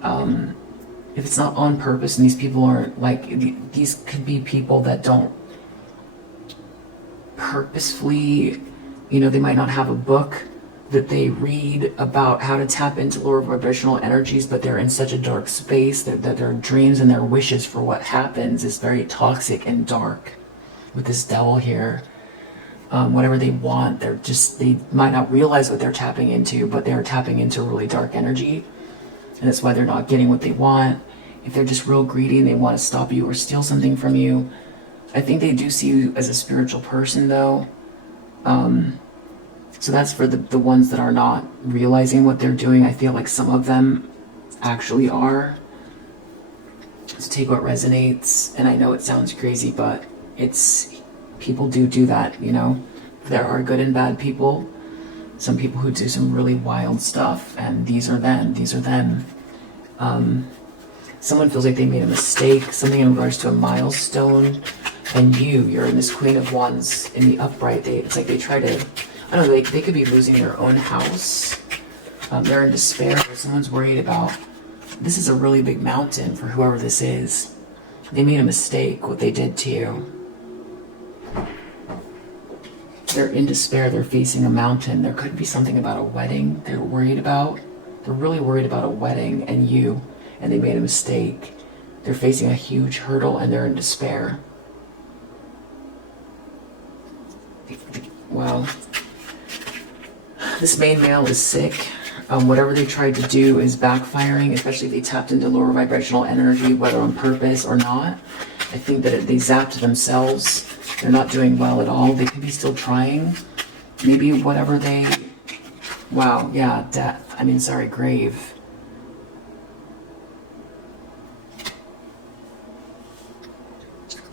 If it's not on purpose and these people aren't like, these could be people that don't purposefully, they might not have a book that they read about how to tap into lower vibrational energies, but they're in such a dark space that their dreams and their wishes for what happens is very toxic and dark. With this devil here, whatever they want, they might not realize what they're tapping into, but they're tapping into really dark energy, and that's why they're not getting what they want. If they're just real greedy and they want to stop you or steal something from you, I think they do see you as a spiritual person, though. So that's for the ones that are not realizing what they're doing. I feel like some of them actually are. So take what resonates. And I know it sounds crazy, but people do that, There are good and bad people. Some people who do some really wild stuff, and these are them. Someone feels like they made a mistake, something in regards to a milestone, and you're in this Queen of Wands in the upright. It's like they try to, I don't know, they could be losing their own house. They're in despair. Someone's worried about, this is a really big mountain for whoever this is. They made a mistake, what they did to you. They're in despair. They're facing a mountain. There could be something about a wedding they're worried about. They're really worried about a wedding and you, and they made a mistake. They're facing a huge hurdle and they're in despair. Wow. This main male is sick. Whatever they tried to do is backfiring, especially if they tapped into lower vibrational energy, whether on purpose or not. I think that they zapped themselves. They're not doing well at all. They could be still trying. Maybe whatever they... Wow, yeah, death. I mean, sorry, grave.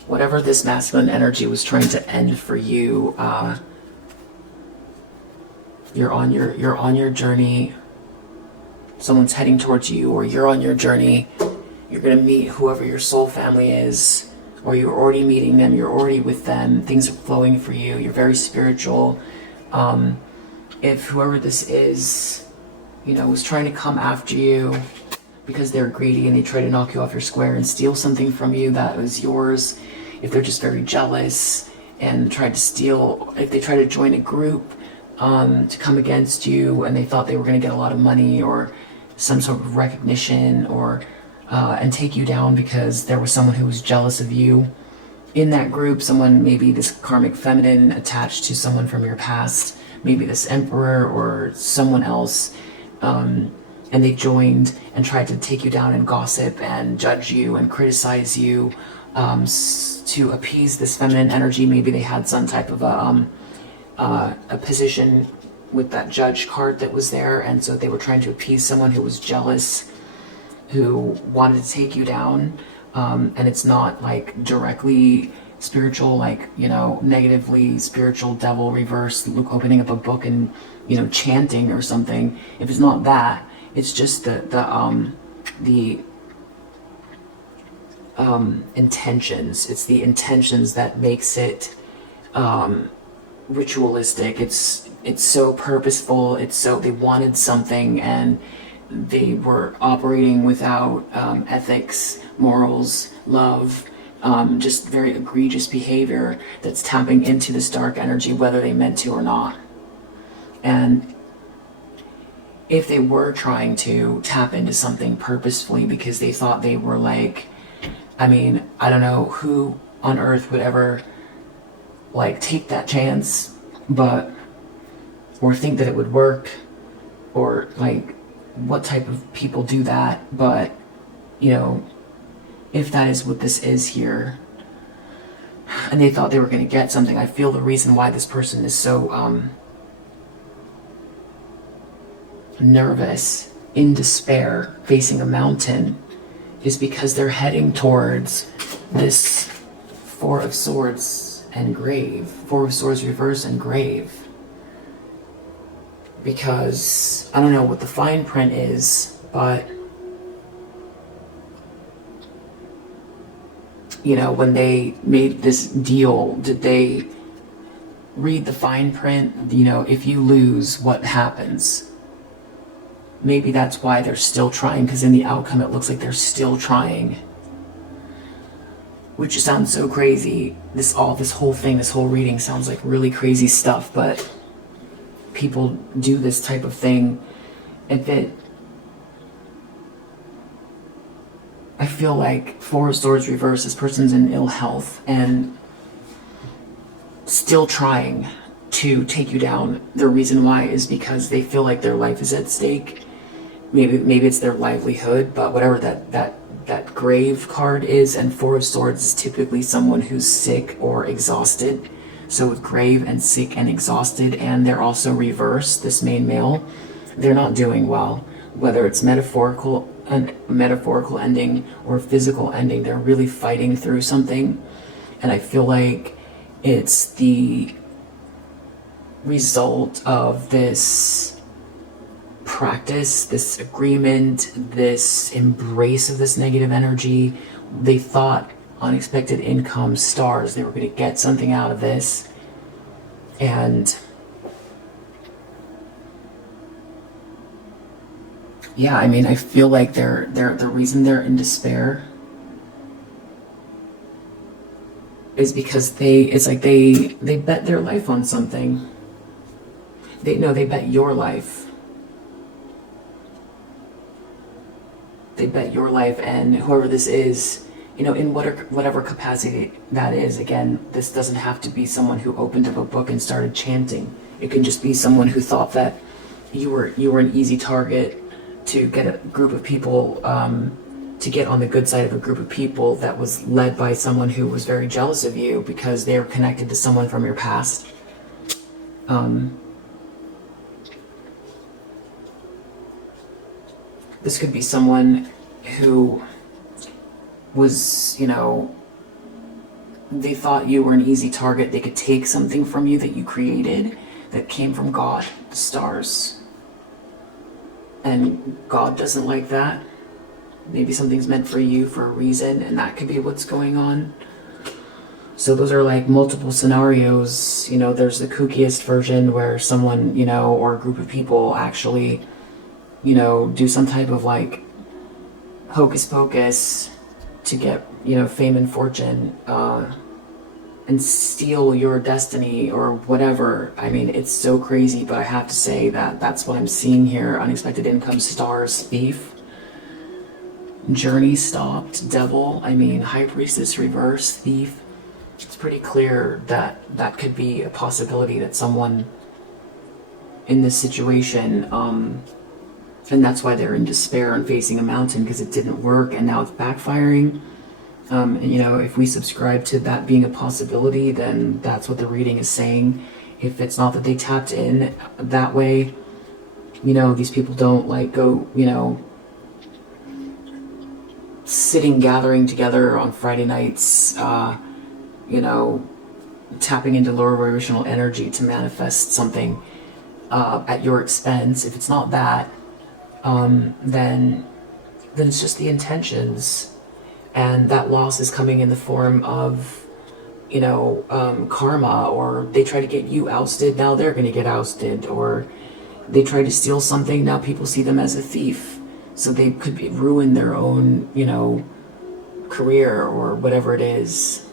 Whatever this masculine energy was trying to end for you, you're on your journey. Someone's heading towards you, or you're on your journey. You're going to meet whoever your soul family is, or you're already meeting them, you're already with them. Things are flowing for you. You're very spiritual. If whoever this is, was trying to come after you because they're greedy and they try to knock you off your square and steal something from you that was yours, if they're just very jealous and tried to steal, if they try to join a group to come against you and they thought they were going to get a lot of money or some sort of recognition, or and take you down because there was someone who was jealous of you in that group, someone, maybe this karmic feminine attached to someone from your past, maybe this emperor or someone else, and they joined and tried to take you down and gossip and judge you and criticize you to appease this feminine energy. Maybe they had some type of a position with that judge card that was there, and so they were trying to appease someone who was jealous, who wanted to take you down. And it's not like directly spiritual, like, negatively spiritual devil reverse, opening up a book and, chanting or something. If it's not that, it's just the intentions. It's the intentions that makes it ritualistic. It's so purposeful. They wanted something and they were operating without ethics, morals, love, just very egregious behavior that's tapping into this dark energy, whether they meant to or not. And if they were trying to tap into something purposefully because they thought they were like, I don't know who on earth would ever take that chance, or think that it would work, or what type of people do that. But if that is what this is here, and they thought they were going to get something, I feel the reason why this person is so nervous, in despair, facing a mountain, is because they're heading towards this Four of Swords and grave, Four of Swords reverse and grave. Because I don't know what the fine print is, but when they made this deal, did they read the fine print? If you lose, what happens? Maybe that's why they're still trying, because in the outcome it looks like they're still trying. Which sounds so crazy. This whole thing, this whole reading sounds like really crazy stuff, but people do this type of thing. I feel like Four of Swords reverse, this person's in ill health and still trying to take you down. The reason why is because they feel like their life is at stake. Maybe it's their livelihood, but whatever that grave card is, and Four of Swords is typically someone who's sick or exhausted. So with grave and sick and exhausted, and they're also reversed, this main male, they're not doing well. Whether it's metaphorical ending or physical ending, they're really fighting through something. And I feel like it's the result of this practice, this agreement, this embrace of this negative energy. They thought unexpected income, stars, they were going to get something out of this. And yeah, I mean, I feel like the reason they're in despair is because it's like they bet their life on something. They bet your life. They bet your life, and whoever this is, in whatever capacity that is. Again, this doesn't have to be someone who opened up a book and started chanting. It can just be someone who thought that you were an easy target to get a group of people, to get on the good side of a group of people that was led by someone who was very jealous of you because they were connected to someone from your past. This could be someone who was, they thought you were an easy target. They could take something from you that you created that came from God, the stars. And God doesn't like that. Maybe something's meant for you for a reason, and that could be what's going on. So those are like multiple scenarios. There's the kookiest version where someone, or a group of people actually, do some type of like hocus pocus to get, fame and fortune, and steal your destiny or whatever. I mean, it's so crazy, but I have to say that that's what I'm seeing here. Unexpected income, stars, thief, journey stopped, devil, high priestess, reverse, thief. It's pretty clear that that could be a possibility that someone in this situation, and that's why they're in despair and facing a mountain, because it didn't work and now it's backfiring. If we subscribe to that being a possibility, then that's what the reading is saying. If it's not that they tapped in that way, these people don't like go, gathering together on Friday nights, tapping into lower vibrational energy to manifest something at your expense. If it's not that, then it's just the intentions. And that loss is coming in the form of, karma, or they try to get you ousted, now they're going to get ousted, or they try to steal something, now people see them as a thief. So they could ruin their own, career or whatever it is.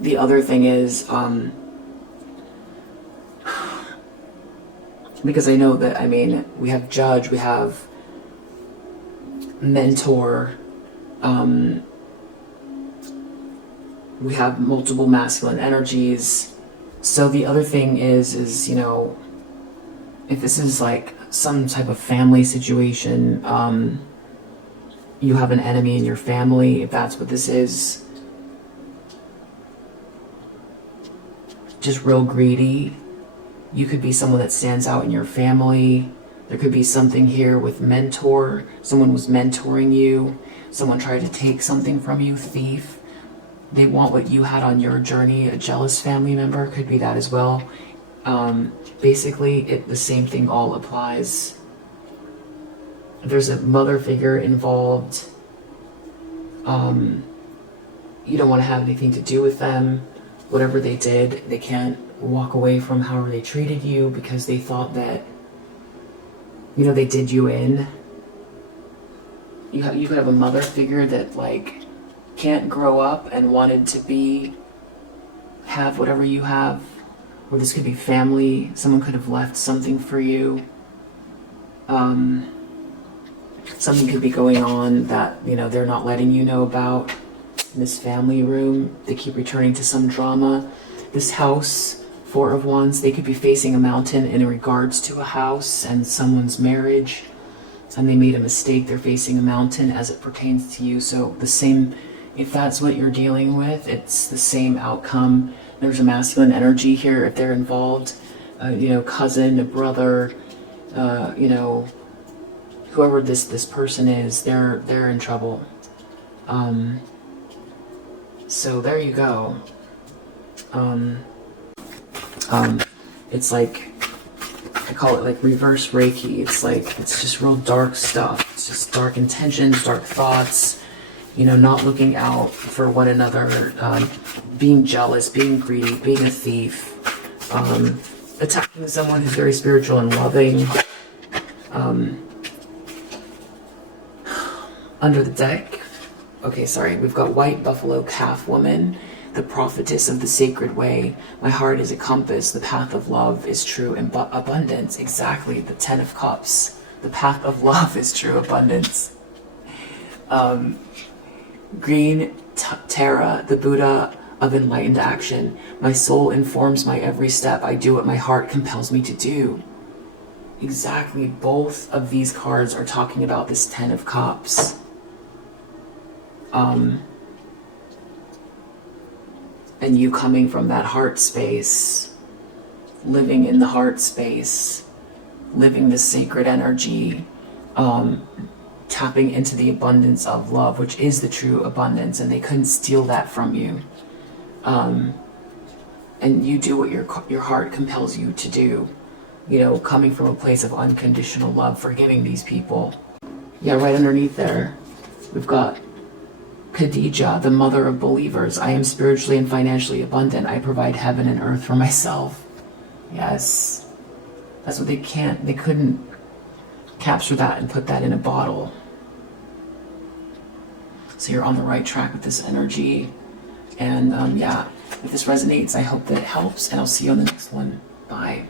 The other thing is, because I know that, we have judge, we have mentor, we have multiple masculine energies. So the other thing is, if this is like some type of family situation, you have an enemy in your family, if that's what this is, just real greedy. You could be someone that stands out in your family. There could be something here with mentor. Someone was mentoring you. Someone tried to take something from you, thief. They want what you had on your journey. A jealous family member could be that as well. Basically, the same thing all applies. There's a mother figure involved. You don't want to have anything to do with them. Whatever they did, they can't walk away from however they treated you because they thought that, they did you in. You could have a mother figure that like can't grow up and wanted to have whatever you have. Or this could be family. Someone could have left something for you. Something could be going on that, they're not letting you know about. In this family room, they keep returning to some drama. This house, 4 of Wands, they could be facing a mountain in regards to a house and someone's marriage, and they made a mistake. They're facing a mountain as it pertains to you. So the same, if that's what you're dealing with, it's the same outcome. There's a masculine energy here if they're involved, cousin, a brother, whoever this person is, they're in trouble. So there you go. It's like, I call it like reverse Reiki. It's like, it's just real dark stuff. It's just dark intentions, dark thoughts, you know, not looking out for one another, being jealous, being greedy, being a thief, attacking someone who's very spiritual and loving. Under the deck, okay, sorry, we've got White Buffalo Calf Woman, the prophetess of the sacred way. My heart is a compass, the path of love is true abundance. Exactly, the 10 of Cups. The path of love is true abundance. Green Tara, the Buddha of enlightened action. My soul informs my every step. I do what my heart compels me to do. Exactly, both of these cards are talking about this 10 of Cups. And you coming from that heart space, living in the heart space, living the sacred energy, tapping into the abundance of love, which is the true abundance, and they couldn't steal that from you. And you do what your heart compels you to do, you know, coming from a place of unconditional love, forgiving these people. Yeah, right underneath there, we've got Khadija, the mother of believers. I am spiritually and financially abundant. I provide heaven and earth for myself. Yes. That's what they couldn't capture that and put that in a bottle. So you're on the right track with this energy. And yeah, if this resonates, I hope that it helps, and I'll see you on the next one. Bye.